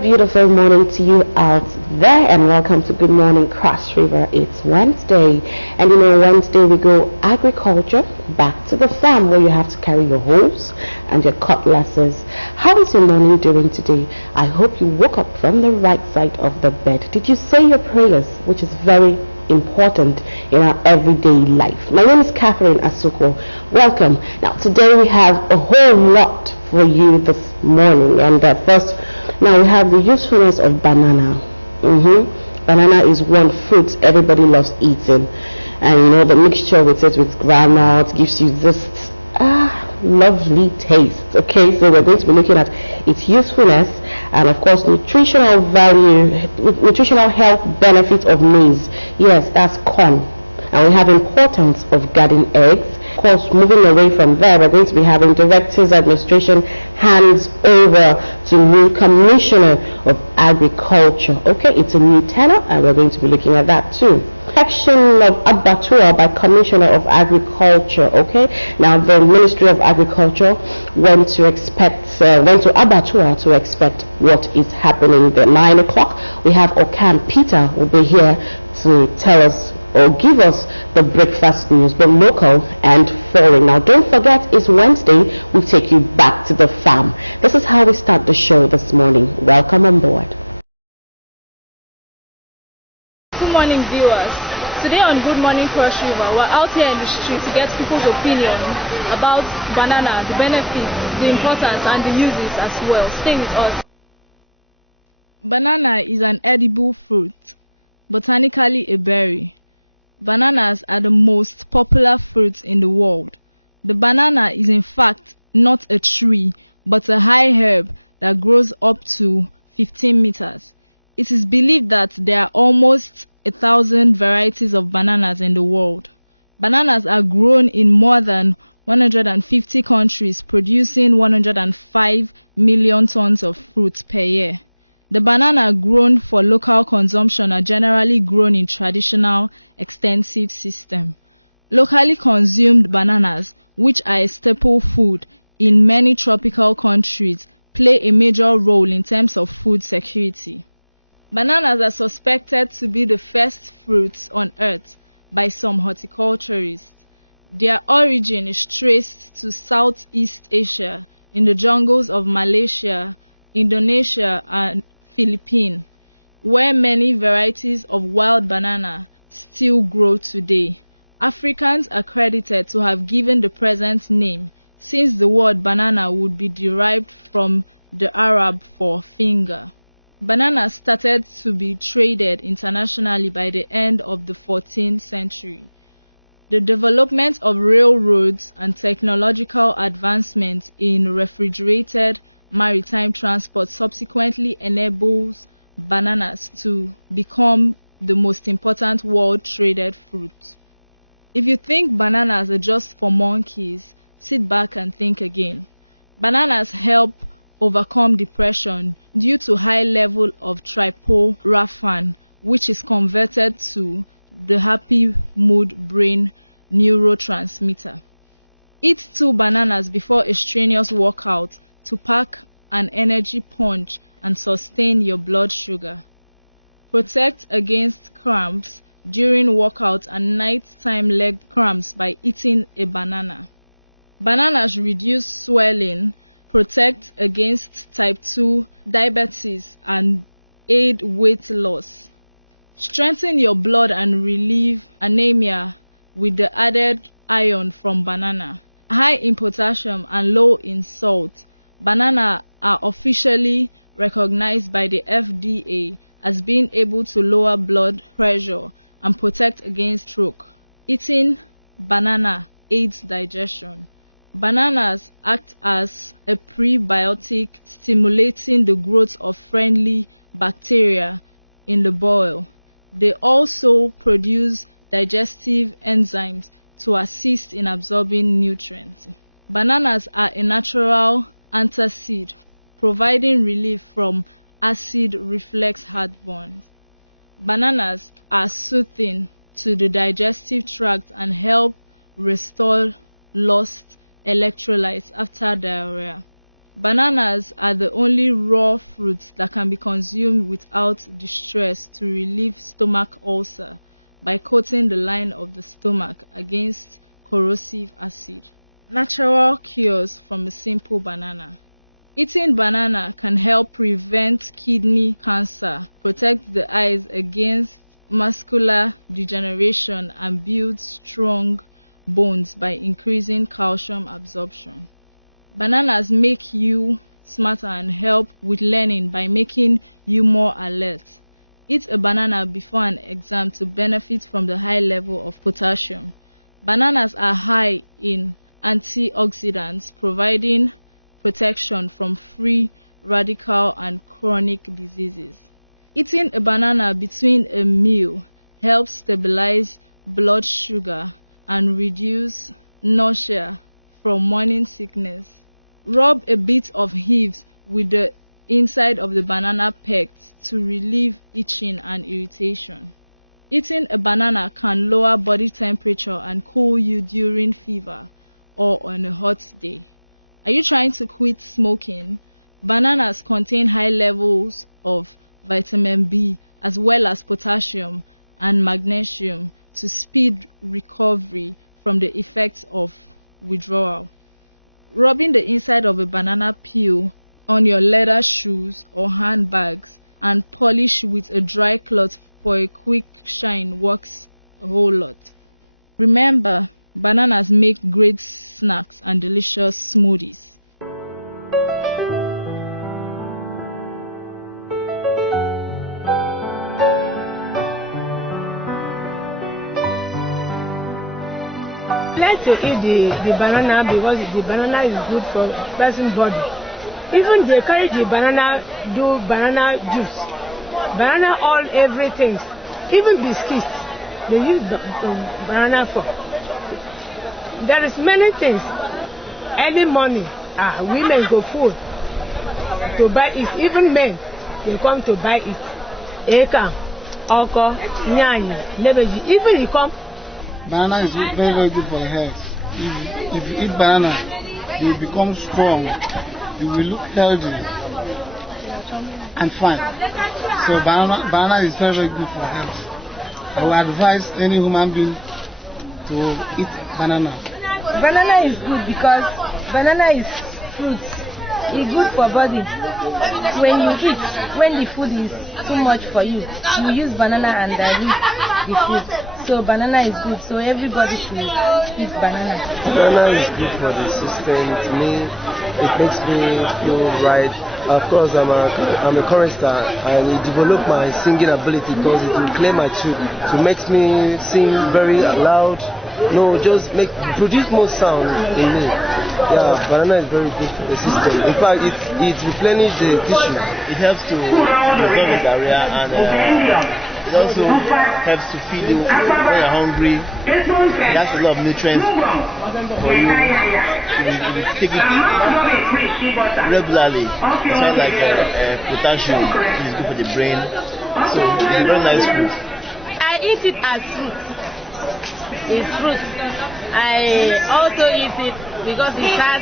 beautiful morning to you out there, and welcome to Good Morning Cross River. It's Wednesday, and Wednesday we go agriculture, back to the farm where you have to carry your hoes and your cutlasses. How is your morning doing today? I hope you woke up from the right side of the bed. Did you say your prayers, which is very important in our everyday life? My name is Catherine Asuko. Welcome. Now today we have a whole lot for you this morning, and first, now we have the usefulness of banana. Banana is one fruit everybody loves eating, and the mixture with it with groundnuts gives you this lovely taste. Okay, so we're going to be looking at its usefulness and of course nutritional value, nutritional health benefits of maize. Yes, that's corn. And we have importance of garden eggs. Of course, moving away from there, we're going to be having Director's Administration hands over to new Commissioner of Agriculture. Okay, it's a new tenor, and we're going to be looking at that too. Section of abattoir by Commissioner of Agriculture. Okay, now the Ministry of Agriculture went to abattoir to expect what is happening there. 9 o'clock, we have Okan Peter will be here to tell us or give us the breakfast news, both local and foreign. Now don't forget, it's Wednesday. We take you back to the farm. This is how we start the show this morning. Welcome on board. Good morning, viewers. Today on Good Morning Cross River, we're out here in the street to get people's opinion about banana, the benefits, the importance, and the uses as well. Stay with us. Banana is an edible fruit, botanically a berry. Bananas are the most popular fruits in the world. The banana is in fact not a tree, but a high herb that grows up to 15 meters. It is believed that there are almost 1,000 varieties of bananas in the world. Bananas are grown in more than 150 countries, producing 105 million tons of fruit per year. The banana grown for local consumption are generally grown in traditional, extensive system. Locally consumed bananas, which are a staple food in many tropical countries, play a major role in terms of food security. Bananas are suspected to be the first fruits on earth by some horticulturists. Their origin is traced to Southeast Asia, in the jungles of Malaysia, Indonesia, and Philippines, where many varieties of wild banana still grow today. Africans are credited to have given the present name, since the word banana would be derived from the Arab for finger. Bananas started to be traded internationally by the end of the 14th century. The development of railroads and technological advancements in refrigerated maritime transport subsequently enables bananas to become the most important world traded fruit. If you think bananas are just for monkeys, sit back and think again. Bananas help overcome depression due to high level of tryptophan, which is converted to the happy mood brain neurotransmitter. Eat 2 bananas before a strenuous workout to pack an energy punch and sustain your blood sugar. Protect against cramps during workout and nighttime leg cramps by eating a banana. Bananas reduce swelling, protect against type 2 diabetes, and aid weight loss. Strengthen your blood and relieve anemia with the added iron from banana. High in potassium and low in salt, banana are officially recognized by the FDA as being able to lower blood pressure and protect against stroke. Eating banana aids digestion. Bananas act as a prebiotic, stimulating the growth of friendly bacteria in the bowel. They also produce digestive enzymes to assist in absorbing nutrients. Bananas are a natural antacid, providing relief from acid reflux heartburn. Bananas are soothing to the digestive tract and help restore lost electrolytes after diarrhea. Bananas are the only raw fruits that can be consumed without distress to relieve stomach ulcer by coating the line of the stomach against corrosive acid. Natural cures from a simple banana. Eating banana can help prevent kidney cancer, protect the eyes against macular degeneration, and build strong bones by increasing calcium absorption. Bananas make you smarter and help with learning by making you more alert. Eat a banana before an exam to benefit from the high level of potassium. Bananas are high in antioxidants, providing protection from free radical and chronic diseases. Eating a banana between a meal helps stabilize blood sugar and reduce nausea from morning sickness. Rub a bit of leaves with the inside of the banana pegs to relieve itching and irritation. Eating a banana can lower body temperature and cool you during fever or on a hot day. Are you trying to quit smoking? Bananas contain high levels of vitamin B as well as potassium and magnesium to speed recovery from the effects of withdrawal. Rubbing the inside of a banana peel on your leather shoes or handbags and polish with a dry cloth for a quick shine works a whole lot. Remember, bananas make great snacks and delicious smoothies. I like to eat the banana because the banana is good for person's body. Even they carry the banana, do banana juice, banana oil, everything. Even biscuits, they use the banana for. There is many things. Early morning, women go food to buy it. Even men, they come to buy it. Eka, oko, nyanya, nebeji. Even you come. Banana is very, very good for the health. If you eat banana, you become strong. You will look healthy and fine. So banana is very, very good for health. I would advise any human being to eat banana. Banana is good because banana is fruit. It's good for body. When you eat, when the food is too much for you, you use banana and eat the food. So banana is good. So everybody should eat banana. Banana is good for the system. To me, it makes me feel right. Of course, I'm a chorus star. I will develop my singing ability because it will clear my throat. So it makes me sing very loud. No, just produce more sound in me. Yeah, banana is very good for the system. In fact, it replenishes the tissue. It helps to resolve the diarrhea, and it also helps to feed you when you're hungry. It has a lot of nutrients for you. If you take it regularly, it's not like potassium, which is good for the brain. So it's a very nice food. I eat it as fruit. It's fruit. I also eat it because it has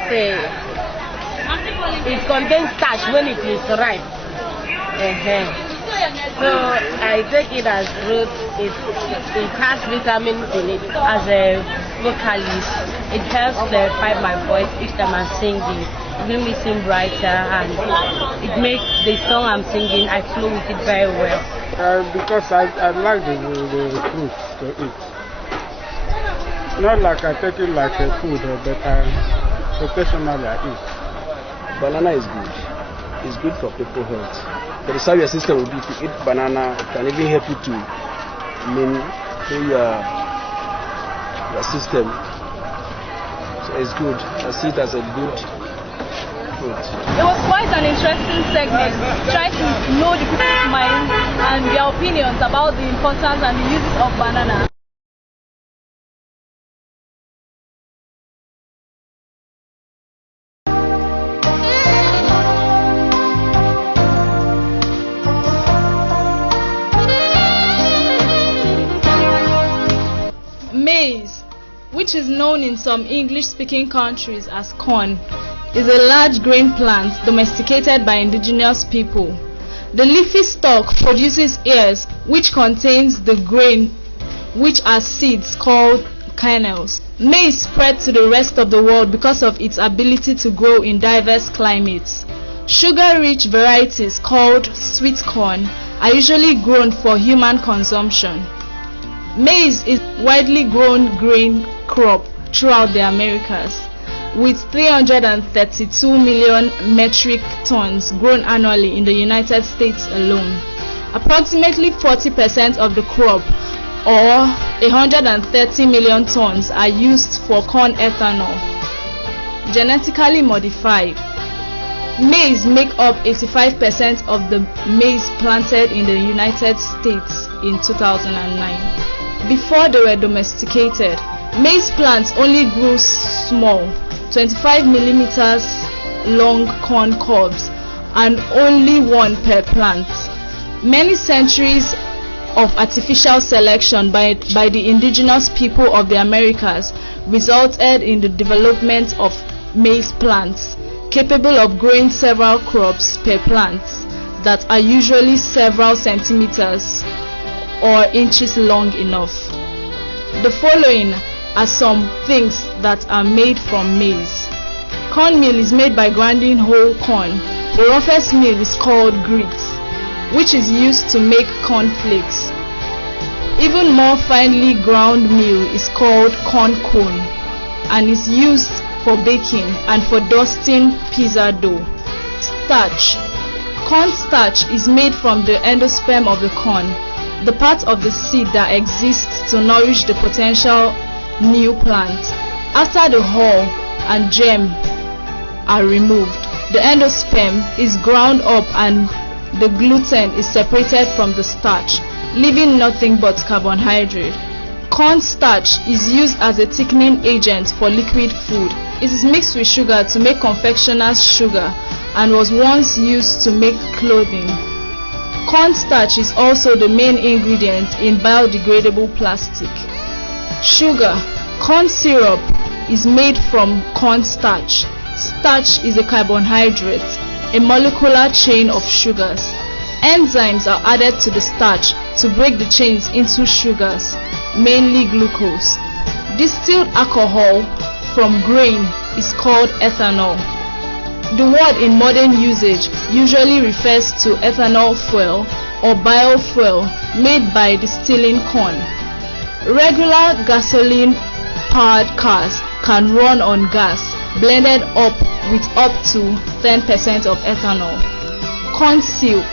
it contains starch when it is ripe. So I take it as fruit. It has vitamins in it. As a vocalist, it helps clarify my voice each time I'm singing. It makes me sing brighter, and it makes the song I'm singing, I flow with it very well. Because I like the fruit to eat. Not like I take it like a food, but occasionally I eat. Banana is good. It's good for people's health. But the how your system will be to eat banana, it can even help you to maintain your system. So it's good. I see it as a good food. It was quite an interesting segment, trying to know the people's minds and their opinions about the importance and the uses of banana. Maize, which is known in some English-speaking countries as corn, is a large grain plant domesticated by indigenous people. The leafy stalk produces ears which contains the grain, which are seeds called kernels. Maize spread to the rest of the world because of its ability to grow in diverse climates. Sugar-rich varieties called sweet corn are usually grown for human consumption. Maize is a widely grown grain crop throughout the Americas, with 332 million metric tons grown annually in the United States alone. Approximately 40% of the crop, or 130 million tons, are used for corn ethanol. Genetically modified. Maize make up 85% of the maize planted in the United States in 2009. Before they were domesticated, maize plants only grew small, 25 millimeters long corn cobs, and only one per plant. Many centuries of artificial selection by the indigenous people of the Americas resulted in the development of maize plants capable of growing several crops per plant that are usually several centimeters or inches long enough. The following are some things that are made from maize. Cornmeal is made by grinding whole corn. The roughest meal is called grits, which is used to make corn flakes. Even more finely ground meal is called corn cone and is used for baking and for dusting pizza dough. Starch. Corn starch is made from the endosperm of the corn, the part of the seed that exists to nourish the potential new plant. After the hull and germ are removed, the endosperm is ground up and the gluten is separated from the starch, leaving nothing but carbohydrate. Corn starch is used as a thickening agent for liquid food. It is mixed with sugar to make confectioner's sugar and was once used to make clothing. Corn starch is also the main ingredient in biodegradable plastic. Sugar. Corn syrup is made from corn starch. Starch is a carbohydrate, a molecular chain of sugars. Enzymes are added to the starch to break the chains into sugars, mainly glucose. Distilled alcohol from grain is called ethanol. The word in modern usage usually refers to ethanol fuel or biofuel made by distilling corn. Regular gasoline-powered cars can run on gas blended up with up to 10% of ethanol. Corn silk.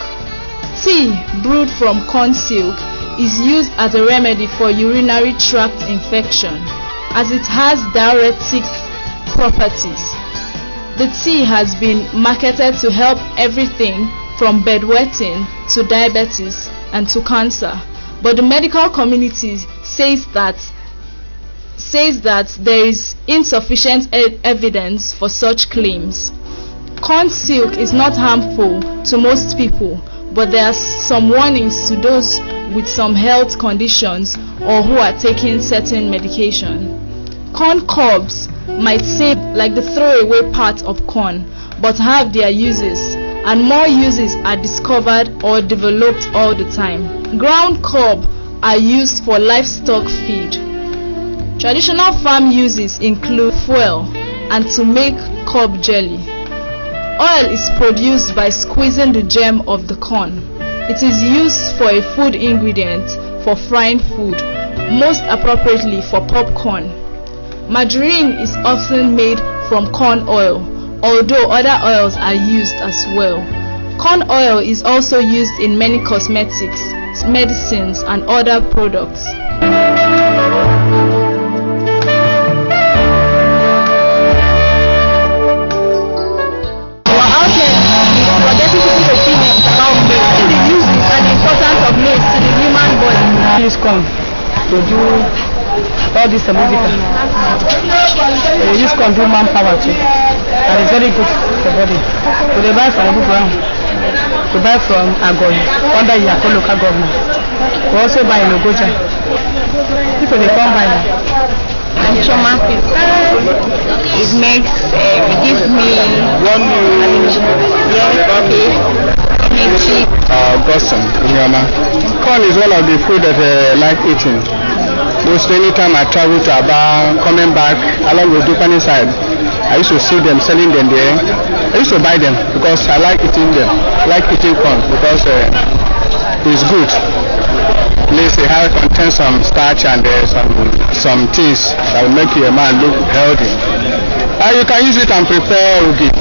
Tea brewed from corn silk is used as a remedy for urinary tract infection, as it has diuretic properties. The tea has been marketed to help everything from bedwetting to diabetes and to cancer, but the medical community says that there is insufficient evidence for such claims. Corn silk is not harmful to most people, but there are some warnings to those with some health conditions or who are taking certain medication. Corn cobs might seem like the throwaway part of corn, but have their uses, and more uses are discovered or developed all the time. Ground cob are used for livestock feed. Traditional farm uses include fuel and to make cob jelly. Oil is produced by squeezing the germ of the corn. It is used for a food ingredient for frying food, most appropriately for popcorn. Margarine is often made from corn oil, although other oils are used as well. Corn oil is also used in many cosmetics, medicines, and other products. Use corn to do all this music. They use corn to do manpower too, and it's very good for body. So they buy from Abuja, to buy from Agoi under Yako local government. We also buy in Ogoja. People they come buy that. And trauma it makes gives me corn is one of the food that I like eating. Most anytime I travel to Aba, coming back along the Dupani side, I used to see them selling them there. I used to buy them because I like eating them. I like eating corn because it's good. It contains some starch and some things that will make your man look healthy. You can use it and prepare ugi,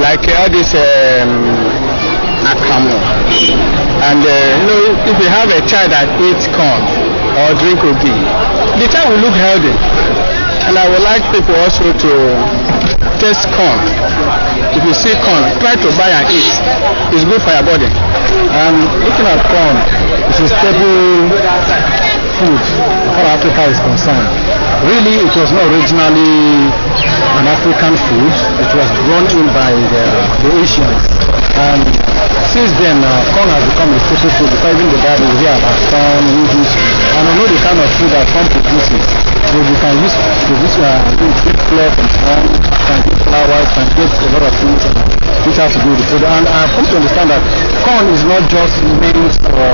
like all this akamu. And if you have a child that eats corn or drink ugi, the child will look healthy. And I would like people also to taste corn. If you see corn, try to buy and eat. It's good for your body. Looking at corn, it's a staple food as far as Africa is concerned. Really, it was not originally an African food. It was grown in by the Asians. And since then, corn has become a staple food. Because even the Bible, we hear about corn, wheat, and I know the kind of food that corn produces. So we can use flour from corn, can get flour, can get a lot of things which has to do with the food. And I've come to understand that corn is not just meant for,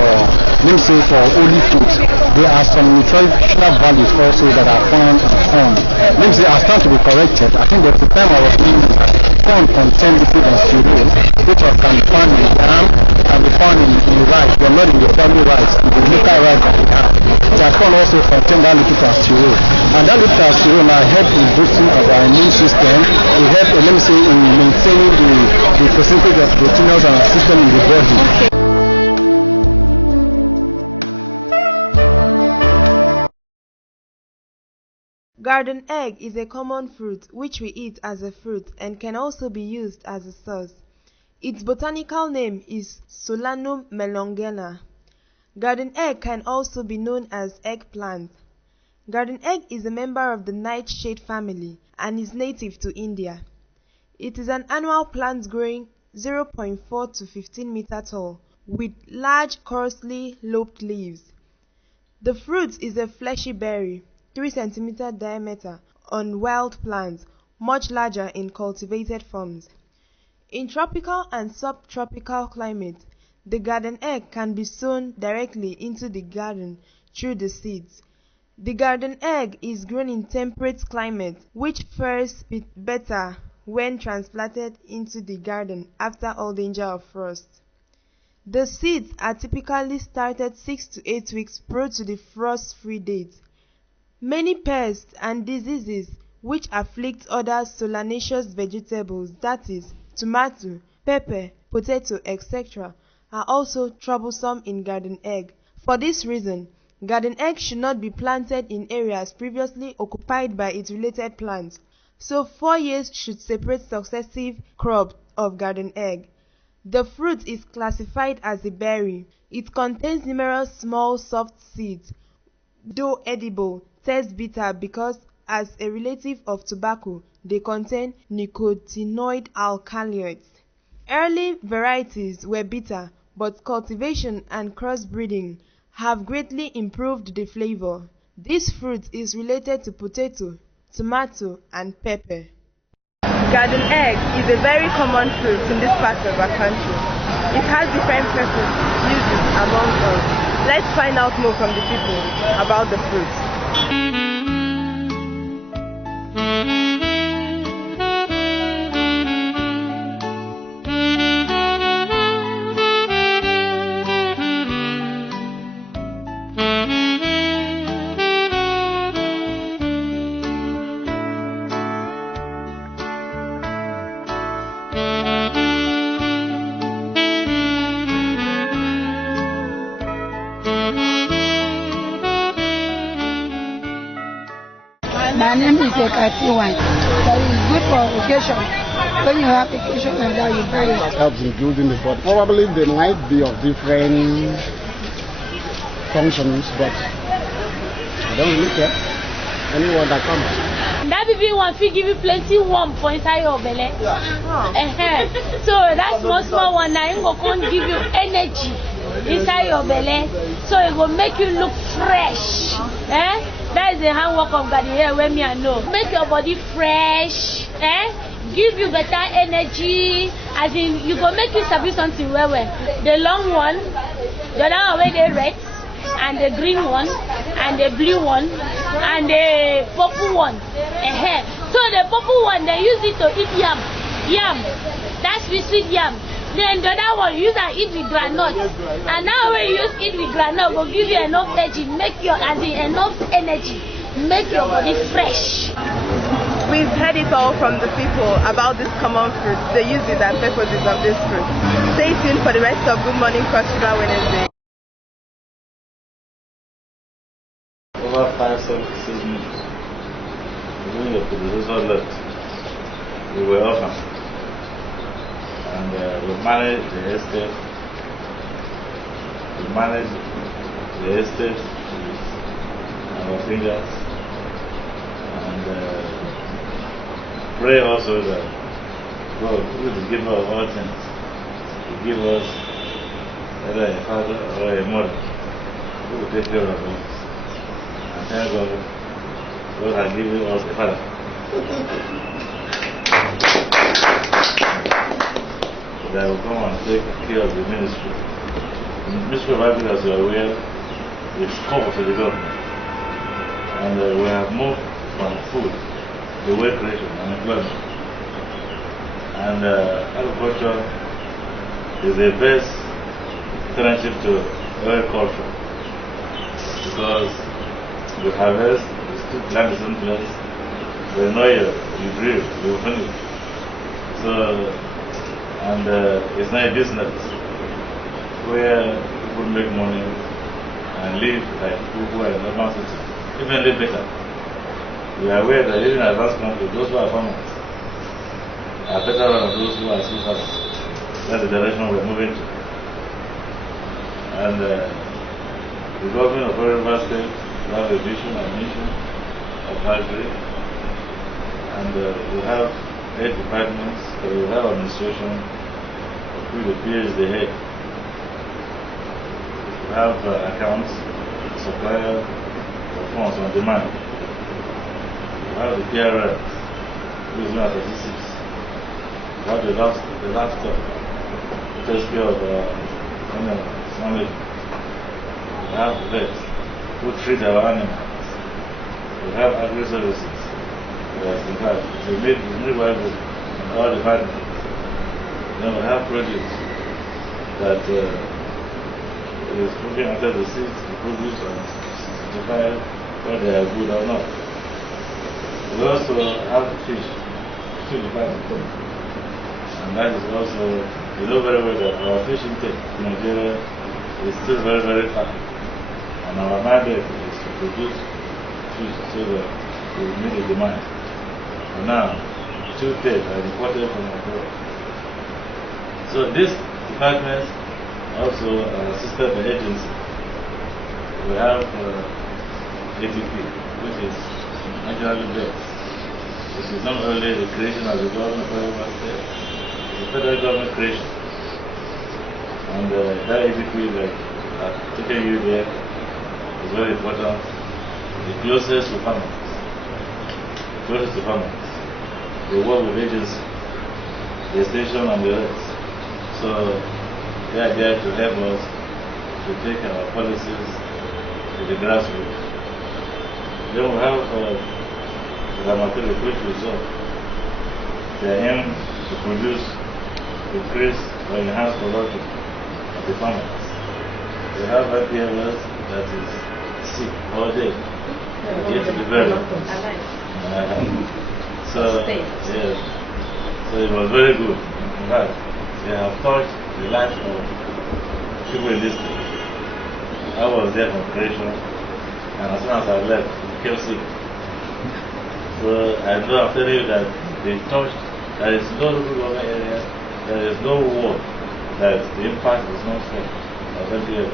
let me say, for only food. There are some nutritional values also that are found in corn. Let me say, I stand to be corrected. I think there's a time I was thinking that corn contains liquid and cereals, which can be found in yam, can be found in rice, but not in the family rice, in the local rice that we have. So corn also contains that liquid and cereal. And that liquid and cereal now help in boosting of our immune system. It helps, let me say, in maintaining the percentage of proteinous and system in the body. Garden egg is a common fruit which we eat as a fruit and can also be used as a sauce. Its botanical name is Solanum melongena. Garden egg can also be known as eggplant. Garden egg is a member of the nightshade family and is native to India. It is an annual plant growing 0.4 to 15 meter tall with large coarsely lobed leaves. The fruit is a fleshy berry, 3 cm diameter on wild plants, much larger in cultivated forms. In tropical and subtropical climates, the garden egg can be sown directly into the garden through the seeds. The garden egg is grown in temperate climates, which fares better when transplanted into the garden after all danger of frost. The seeds are typically started 6 to 8 weeks prior to the frost-free date. Many pests and diseases which afflict other solanaceous vegetables, that is, tomato, pepper, potato, etc., are also troublesome in garden egg. For this reason, garden egg should not be planted in areas previously occupied by its related plants, so 4 years should separate successive crops of garden egg. The fruit is classified as a berry. It contains numerous small soft seeds. Though edible, taste bitter because, as a relative of tobacco, they contain nicotinoid alkaloids. Early varieties were bitter, but cultivation and crossbreeding have greatly improved the flavor. This fruit is related to potato, tomato, and pepper. Garden egg is a very common fruit in this part of our country. It has different uses among us. Let's find out more from the people about the fruit. My name is Ekatiwan. That is good for occasion. When you have occasion and that you buy it. It helps in building the body. Probably they might be of different functions, but I don't really care. Anyone that comes. That baby one fit give you plenty warmth for inside your belly. So that small one now go come give you energy. inside your belly, so it will make you look fresh. That is the handwork of God here when me I know. Make your body fresh, give you better energy, as in you go make you sabi something well. The long one, the other one where they red, and the green one, and the blue one, and the purple one. So the purple one, they use it to eat yam. That's sweet yam. Then the other one, you use and eat with granite. And now when you use eat with granite, will give you enough energy, make your enough energy, make your body fresh. We've heard it all from the people about this common fruit, the uses and purposes of this fruit. Stay tuned for the rest of Good Morning Cross River Wednesday. Over 5-6 minutes, when the result left, we were orphaned. And we managed the estate. We managed the estate with our fingers. And pray also that God, who is the giver of all things, will give us either a father or a mother who will take care of us. And thank God, God has given us a father that will come and take care of the ministry. The Ministry of Agriculture, as you are aware, is core to the government. And we have moved from food to wealth creation and employment. And agriculture is the best alternative to oil culture, because you harvest, you still plant the same place, the oil you drill, you finish. So, and it's not a business where people make money and live like people who are in normal cities, even live better. We are aware that even in advanced countries, those who are farmers are better than those who are still farmers. That's the direction we're moving to. And the government of River State have a vision and mission of agri, and we have 8 departments, we have administration, who the PA is the head. We have accounts, supplier of funds on demand. We have the PRL, who is doing statistics. We have the livestock, who takes care of animals. We have the vets, who treat our animals. We have agri-services. In fact, it's a midwifery in all departments. Then we have produce that is looking after the seeds, the produce, and certify whether they are good or not. We also have fish department. And that is also, you know very well that our fish intake in Nigeria is still very, very high. And our mandate is to produce fish so that we will meet the demand. And now, 2/3 are imported from abroad. So these departments also are assisted by agency. We have ATP, which is naturally built. This is not only the creation of the government of River State, it's a federal government creation. And that ATP that I've taken you there is very important. The closest to farmers. They work with agency, the station and the rest. So they are there to help us to take our policies to the grassroots. Then we have Ramatilli, which result. They aim to produce, increase or enhance production of the farmers. We have IPLS that is sick all day, yet to develop. So it was very good. In fact, they have touched the life of people in this state. I was there from creation, and as soon as I left, I became sick. So I know I'm telling you that they touched, there is no local government area, there is no war that the impact is not felt of MPL.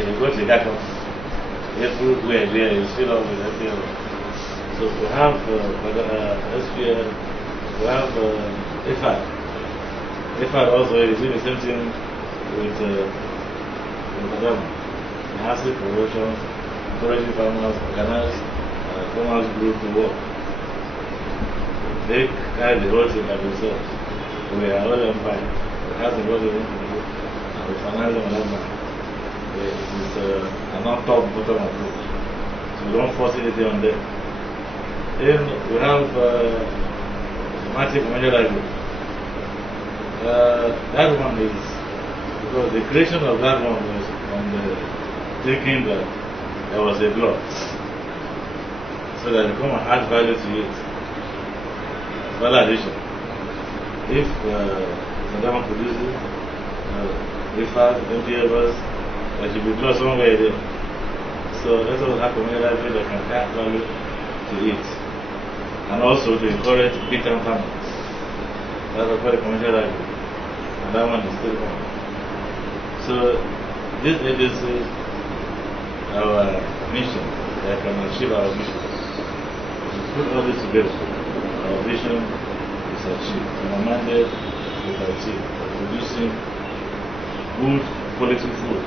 If you go to Gatos, everywhere there is filled up with MPL. So we have SPL, we have IFAD. IFAD also is doing the same thing with massive promotions, encouraging farmers, organized farmers group to work. They carry the whole thing by themselves. We are all empire. We have the whole thing to do. And we finance them on that. It is an top-bottom approach. So we don't force anything on them. Then we have massive commercial library. That one is because the creation of that one was on the thinking that there was a block, so that it become a hard value to it. Value addition. If the government produces refers, MPFs, there should be block somewhere there. So let us have commercial library that can add value to it, and also to encourage big-time farmers. That's a very commercial library, and that one is still on. So this agency, our mission, that can achieve our mission. We put all this together. Our vision is achieved. Our mandate is achieved. Producing good quality food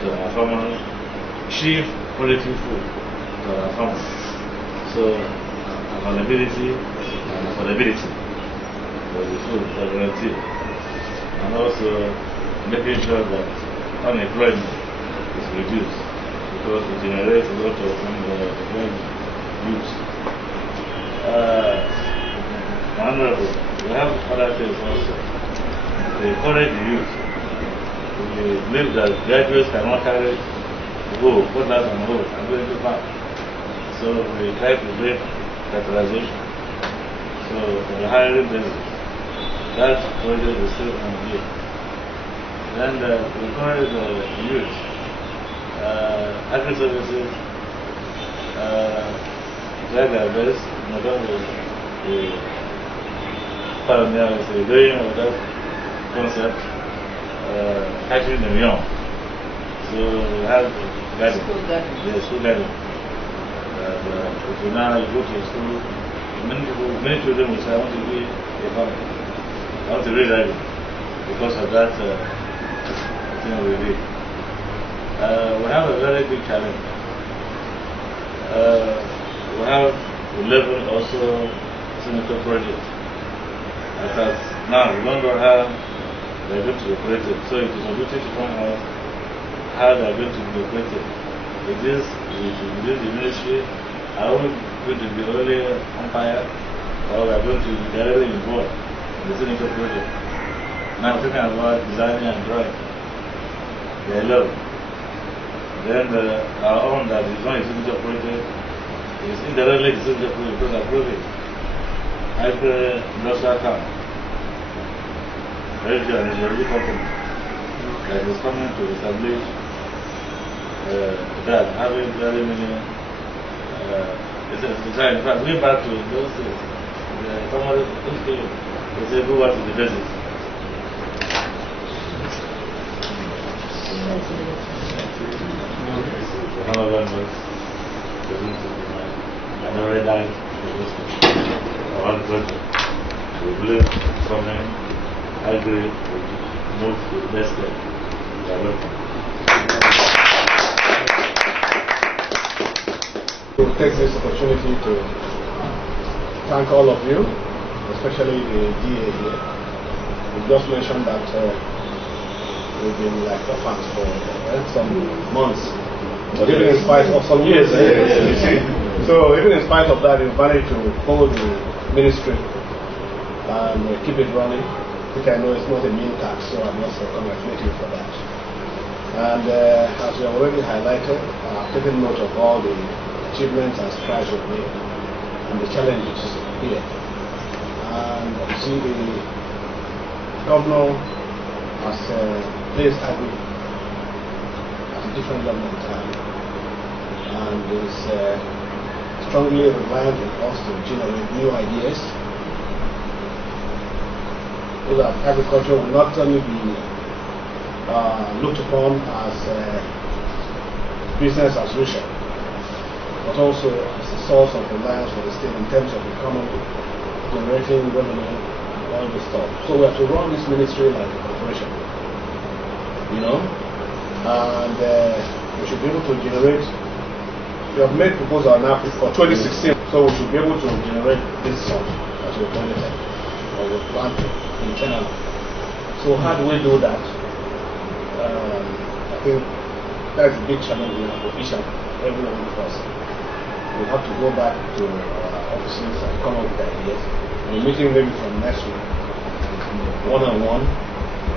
to our farmers, cheap quality food to our farmers. So availability and affordability for the food are guaranteed. And also making sure that unemployment is reduced, because it generates a lot of youth. Honorable, we have other things also. To encourage the youth. We believe that graduates cannot carry the whole, put that on hold, and go into farm. So we try to break capitalization. So for the hiring basis, that project is still on here. Then we encourage the youth, agri-services, try their best, not only the pioneers, the doing of that concept, catching them young. So we have garden, the school garden. Now you go to school, many children will say, I want to be a farmer. I want to read writing because of that thing we did. We have a very big challenge. We have 11 also senator projects. As now we don't know how they are going to be operated. So it is a duty to come out how they are going to be operated. It is within the ministry. Are we going to be only umpire, or we are going to be directly involved in the senator project? Now I'm talking about designing and drawing. They love. Then our own that is not a signature project is indirectly the signature project because I prove it. Agri-industrial town. Very good, it's a big company that is coming to establish that, having very many it's a design. In fact, going back to those days, the farmers they say go back to the basics. One of them was I never died. Around the country. We believe something I agree with most of the best thing. We'll take this opportunity to thank all of you, especially the DA here. We just mentioned that we've been like orphans for some months. But even in spite of some years, so even in spite of that, we managed to hold the ministry and keep it running, which I know is not a mean task, so I'm not so congratulating for that. And as we already highlighted, I've taken note of all the achievements and strides we've made and the challenges here. And you see the governor has placed agri at a different level in time and is strongly reliant on us to generate new ideas so that agriculture will not only be looked upon as business as usual, but also as a source of reliance for the state in terms of economy, generating revenue, and all this stuff. So we have to run this ministry like a corporation. you know, and we should be able to generate. We have made proposal now for 2016, so we should be able to generate this sum as we planned or we plan to internally. So how do we do that? I think that's a big challenge we have for each and every one of us. We have to go back to our offices and come up with ideas. We're meeting maybe from next week, one-on-one,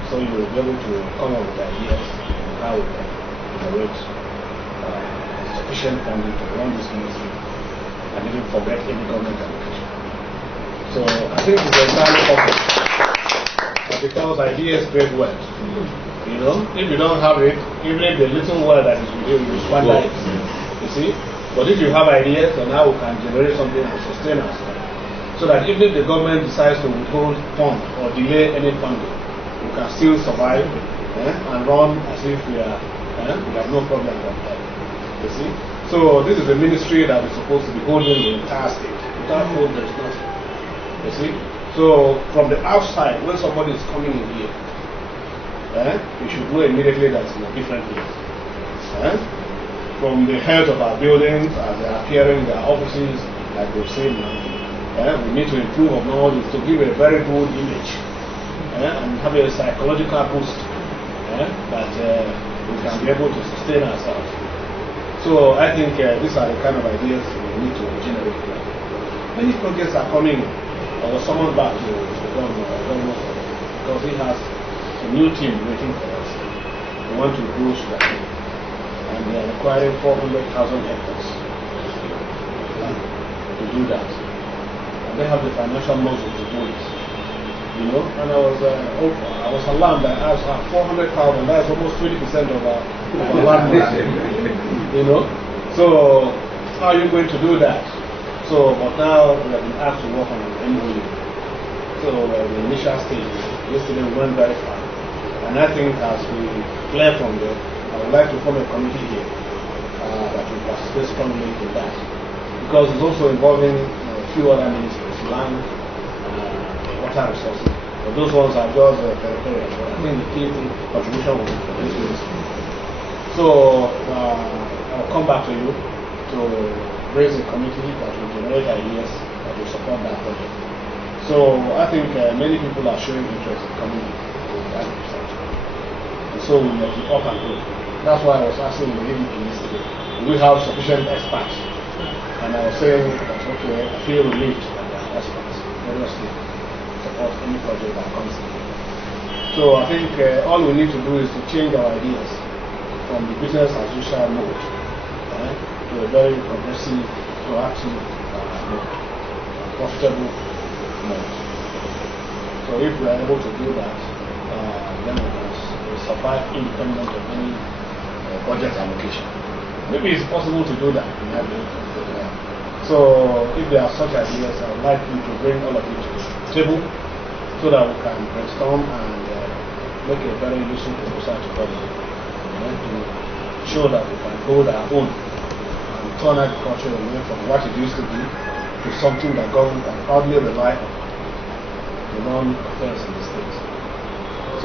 so you will be able to come up with ideas on how we can generate sufficient funding to run this ministry and even forget any government application. So I think it's entirely possible, because ideas spread well. You know, if you don't have it, even if the little word that is with you, you squander it. You see? But if you have ideas, then now we can generate something to sustain us. So that even if the government decides to withhold funds or delay any funding, we can still survive and run as if we have no problem with that. You see? So this is a ministry that is supposed to be holding the entire state. Without hold, there is nothing. You see? So from the outside, when somebody is coming in here, you should know immediately that it's in a different place. From the heads of our buildings, as they are appearing in their offices, like we've seen now. We need to improve on all this to give a very good image and have a psychological boost that we can be able to sustain ourselves. So I think these are the kind of ideas we need to generate. Many projects are coming. I was summoned back to the governor because he has a new team waiting for us. We want to boost that team, and we are requiring 400,000 hectares to do that. They have the financial muscle to do it, you know. And I was alarmed that I was 400,000. That's almost 20% of our land, you know. So how are you going to do that? So, but now we have been asked to work on an MOU. So the initial stage yesterday we went very far, and I think as we clear from there, I would like to form a committee here that will participate strongly in that, because it's also involving few other ministries, land, water resources. But those ones are just territorial. I think the key contribution will be for this ministry. So I'll come back to you to raise a committee that will generate ideas that will support that project. So I think many people are showing interest in coming to that research. And so we may be up and go. That's why I was asking the ADP yesterday, do we have sufficient experts? And I was saying that, okay, I feel relieved that there are experts seriously support any project that comes in. So I think all we need to do is to change our ideas from the business as usual mode to a very progressive, proactive mode, profitable mode. So if we are able to do that, then we will survive independent of any budget allocation. Maybe it's possible to do that. So if there are such ideas, I would like you to bring all of you to the table so that we can brainstorm and make a very useful proposal to government to show that we can hold our own and turn agriculture away from what it used to be to something that government can hardly rely on to run affairs in the state.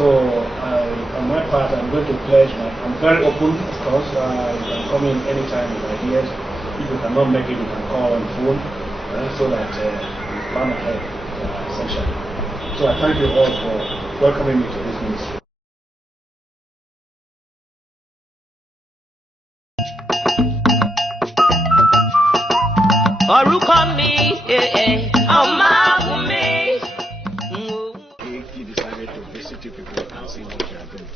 So on my part, I'm going to pledge I'm very open, of course. You can come in anytime with ideas. If you cannot make it, you can call on the phone so that we plan ahead, essentially. So I thank you all for welcoming me to this ministry. He decided to visit you people and see what you are doing.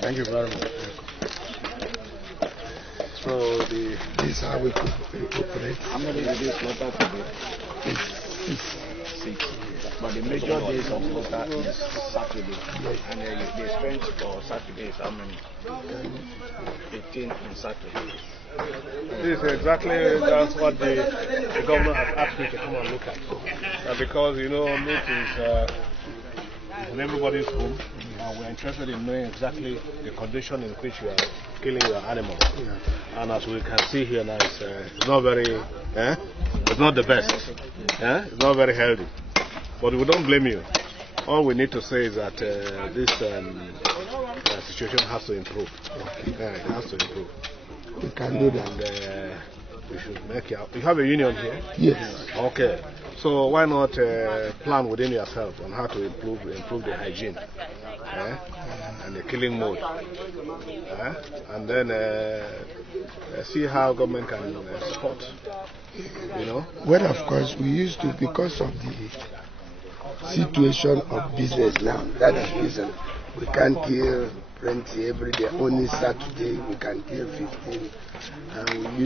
Thank you very much. So this is how we could operate. How many days water today? 6. But the major days of water is Saturday. And the strength for Saturday is how many? 18 on Saturday. This is exactly that's what the governor has asked me to come and look at. Because, you know, meat is in everybody's home, and we're interested in knowing exactly the condition in which you are killing your animals. And as we can see here now, it's not very, it's not the best. It's not very healthy. But we don't blame you. all we need to say is that this situation has to improve. It has to improve. We can do that. And we should make it. You have a union here? Yes. Okay. So why not plan within yourself on how to improve the hygiene and the killing mode, and then see how government can support. Well, of course, we used to, because of the situation of business now. That is reason we can't kill plenty every day. Only Saturday we can kill 15.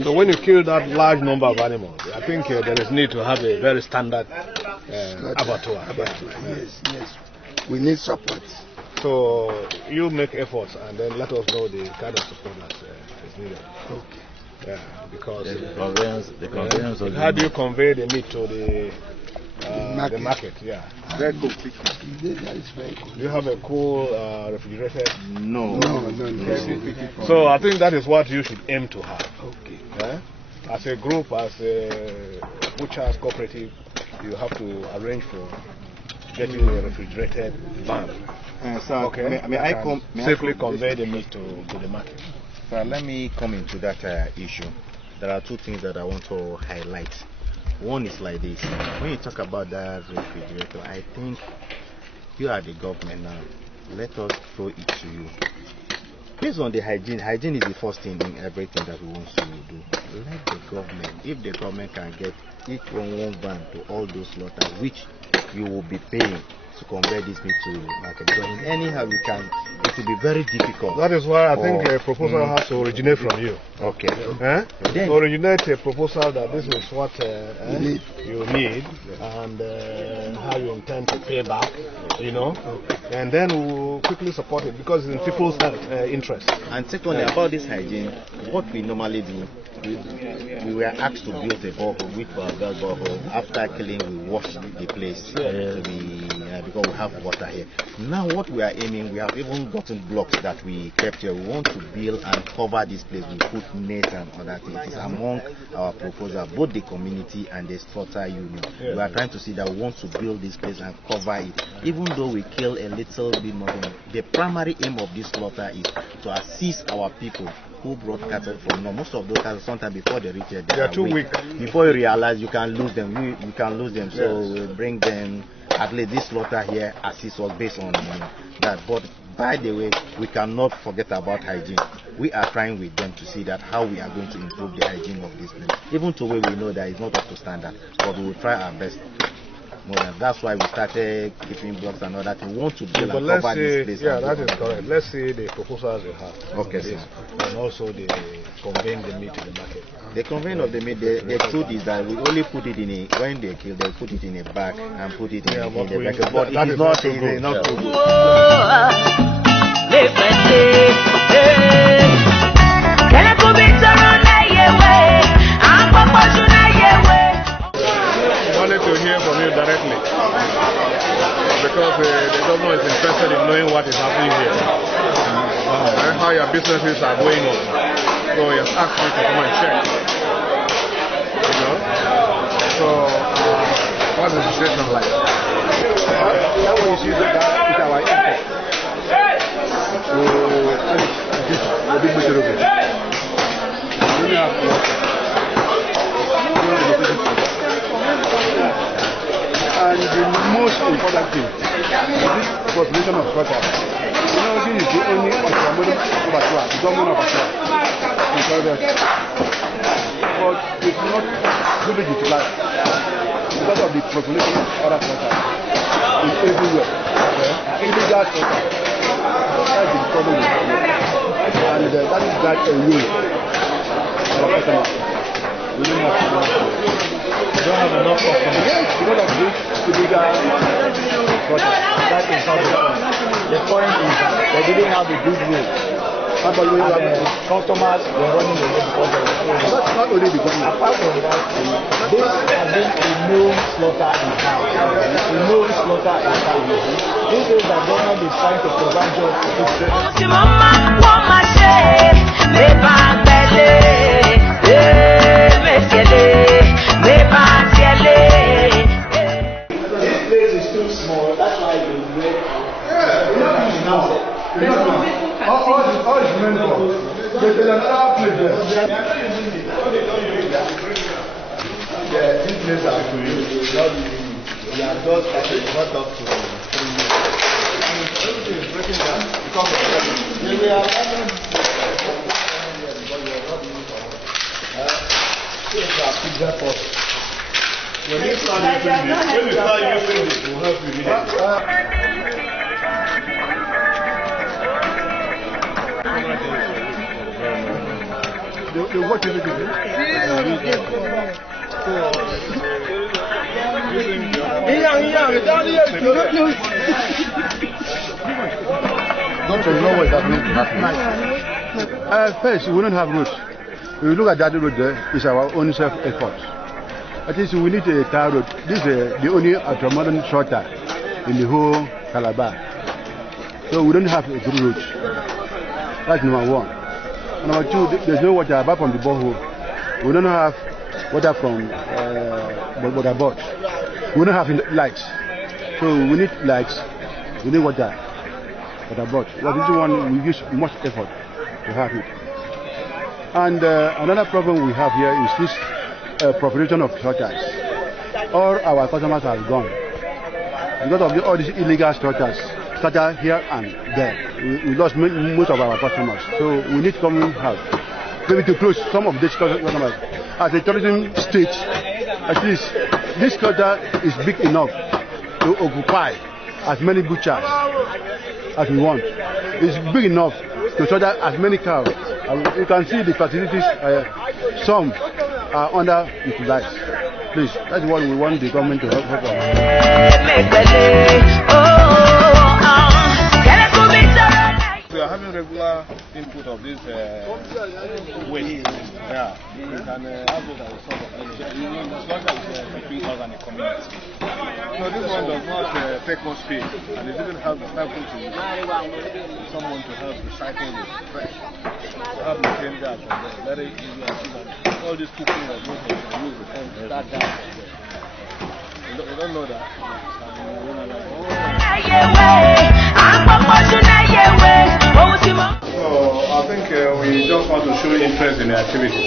So when you kill that large number of animals, I think there is need to have a very standard abattoir. Yes. We need support. So you make efforts and then let us know the kind of support that is needed. Okay. Yeah, because the conveyance how do you convey the meat to the market? Yeah. Very complicated. That is very good. Do you have a cool refrigerated? No. So I think that is what you should aim to have. Okay. As a group, as a butchers cooperative, you have to arrange for getting a refrigerated van. Okay. May I safely convey the meat to the market? So let me come into that issue. There are two things that I want to highlight. One is like this: when you talk about that refrigerator, I think you are the government now. Let us throw it to you. Based on the hygiene is the first thing in everything that we want to do. Let the government, if the government can get each one van to all those slaughters, which you will be paying to convert this meat to market. But in anyhow it will be very difficult. That is why I think a proposal has to originate from you. Okay. To originate a proposal that this is what you need and how you intend to pay back, and then we'll quickly support it because it's in people's interest. And secondly, about this hygiene, what we normally do, we were asked to build a borehole with our bell borehole. After killing, we wash the place because we have water here. Now what we are aiming, we have even gotten blocks that we kept here. We want to build and cover this place. We put nets and other things. It is among our proposal, both the community and the slaughter union. We are trying to see that we want to build this place and cover it. Even though we kill a little bit more, the primary aim of this slaughter is to assist our people who brought cattle from north. Most of those cattle, sometimes before they reach here, they are too weak. Before you realize, you can lose them. You can lose them. So we bring them. At least this slaughter here assists us based on that. But by the way, we cannot forget about hygiene. We are trying with them to see that how we are going to improve the hygiene of this place. Even to where we know that it's not up to standard, but we will try our best. That's why we started keeping blocks and all that. We want to build and cover this place. Yeah, that is correct. Let's see the proposals they have. Okay, sir. And also the conveying the meat to the market. The conveying of the meat, the truth is that we only put it in when they kill, they put it in a bag and put it in the bag. But it is not too good. Because the government is interested in knowing what is happening here and how your businesses are going on. So he has asked me to come and check. So what's the situation like? That one you see that is our impact. So big butcher of it. We have and the most important thing is this population of slaughter. This is the only abattoir, the government abattoir in Florida. But it's not fully utilized because of the population of other slaughter everywhere. Illegal slaughter. That's the problem we have. And that is that away our customers. We don't have to. You don't have enough customers. Yes, because of this illegal slaughter. That is not the point. The point is that they didn't have a good rule. Customers were running away because of it. Not only the government. Apart from that, this has been a known slaughter in town. A known slaughter in town. This is that government is trying to provide jobs to people. This place is too small, that's why First, we don't have roads. If you look at that road there, it's our own self-effort. At least we need a tar road. This is the only ultra-modern shorter in the whole Calabar. So we don't have a good road. That's number one. And number two, there's no water apart from the borehole. We don't have water from water board. We don't have lights. So we need lights, we need water board. But this one we use much effort to have it. And another problem we have here is this proliferation of structures. All our customers are gone because of all these illegal structures here and there. We lost most of our customers, so we need common help. Maybe to close some of these customers. As a tourism state, at least this structure is big enough to occupy as many butchers as we want. It's big enough to slaughter as many cows. You can see the facilities, some are underutilized. Please, that's what we want the government to help us. We are having regular input of this waste. Yeah, you can have it as a source of energy. As long as it's between us and the community. So this one does not take much space, and it even helps to someone to help recycle this fresh. Have the same gas and very easy and all this cooking that goes to use and that gas. We don't know that. So I think we just want to show interest in the activity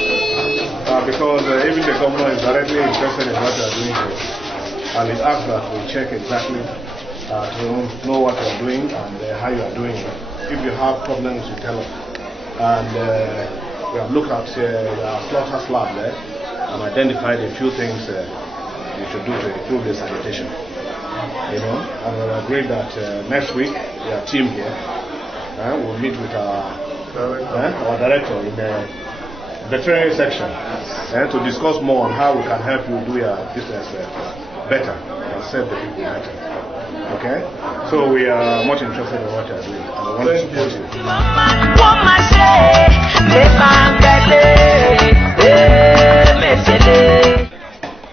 because even the governor is directly interested in what they are doing here. And it asks that we check exactly to know what you are doing and how you are doing it. If you have problems, you tell us. And we have looked at our slaughter slab there and identified a few things you should do to improve the sanitation. You know, and we agreed that next week we are team here. We'll meet with our director in the veterinary section to discuss more on how we can help you do your business better and serve the people better. Okay? So we are much interested in what you are doing and we want to support you.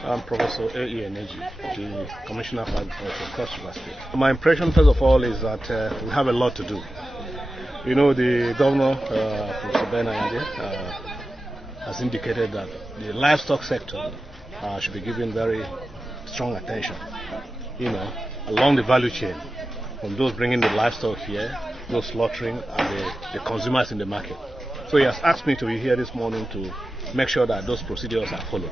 I'm Professor A.E. Energy, the Commissioner for Agriculture, Cross River State. My impression, first of all, is that we have a lot to do. You know, the Governor, Professor Benayade, has indicated that the livestock sector should be given very strong attention, you know, along the value chain, from those bringing the livestock here, those slaughtering, and the consumers in the market. So he has asked me to be here this morning to make sure that those procedures are followed.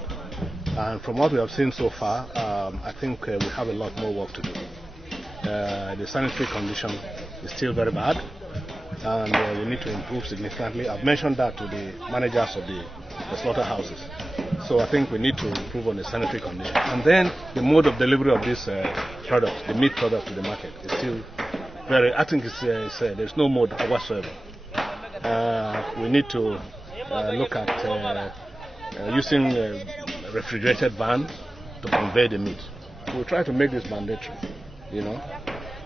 And from what we have seen so far, I think we have a lot more work to do. The sanitary condition is still very bad, and we need to improve significantly. I've mentioned that to the managers of the slaughterhouses. So I think we need to improve on the sanitary condition. And then the mode of delivery of this product, the meat product to the market, is still very, I think there's no mode whatsoever. We need to look at using refrigerated van to convey the meat. We'll try to make this mandatory, you know.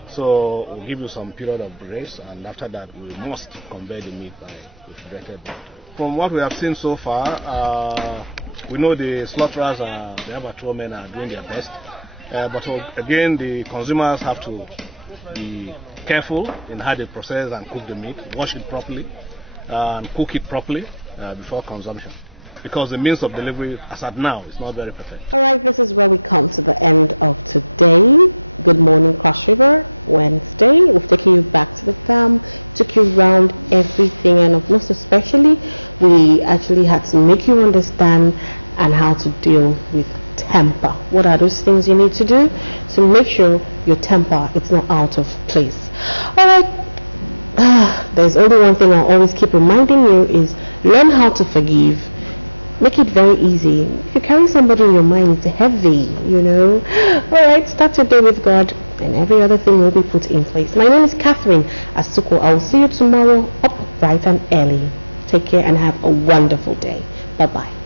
So we'll give you some period of grace, and after that we must convey the meat by refrigerated van. From what we have seen so far, we know the slaughterers, the abattoir men are doing their best. But again, the consumers have to be careful in how they process and cook the meat, wash it properly, and cook it properly before consumption. Because the means of delivery, as at now, is not very perfect. All right, this is where we come to the end of today. Good Morning Cross River Wednesday. We've taken you back to the farm, took you around everything, and most especially we actually had to make you understand and how to deal with temper. What are those things you need to do to make sure your temper is not out of place? Alright, there's only one thing I'll always keep reminding you is learn how to forgive. Make it very easy. If you carry somebody in your mind, it's heavy, you know. Alright, start your day with God and every other thing will be put in place. My name is Catherine Asuko. I will see you tomorrow up bright and early. Take care and have a wonderful day. Bye-bye.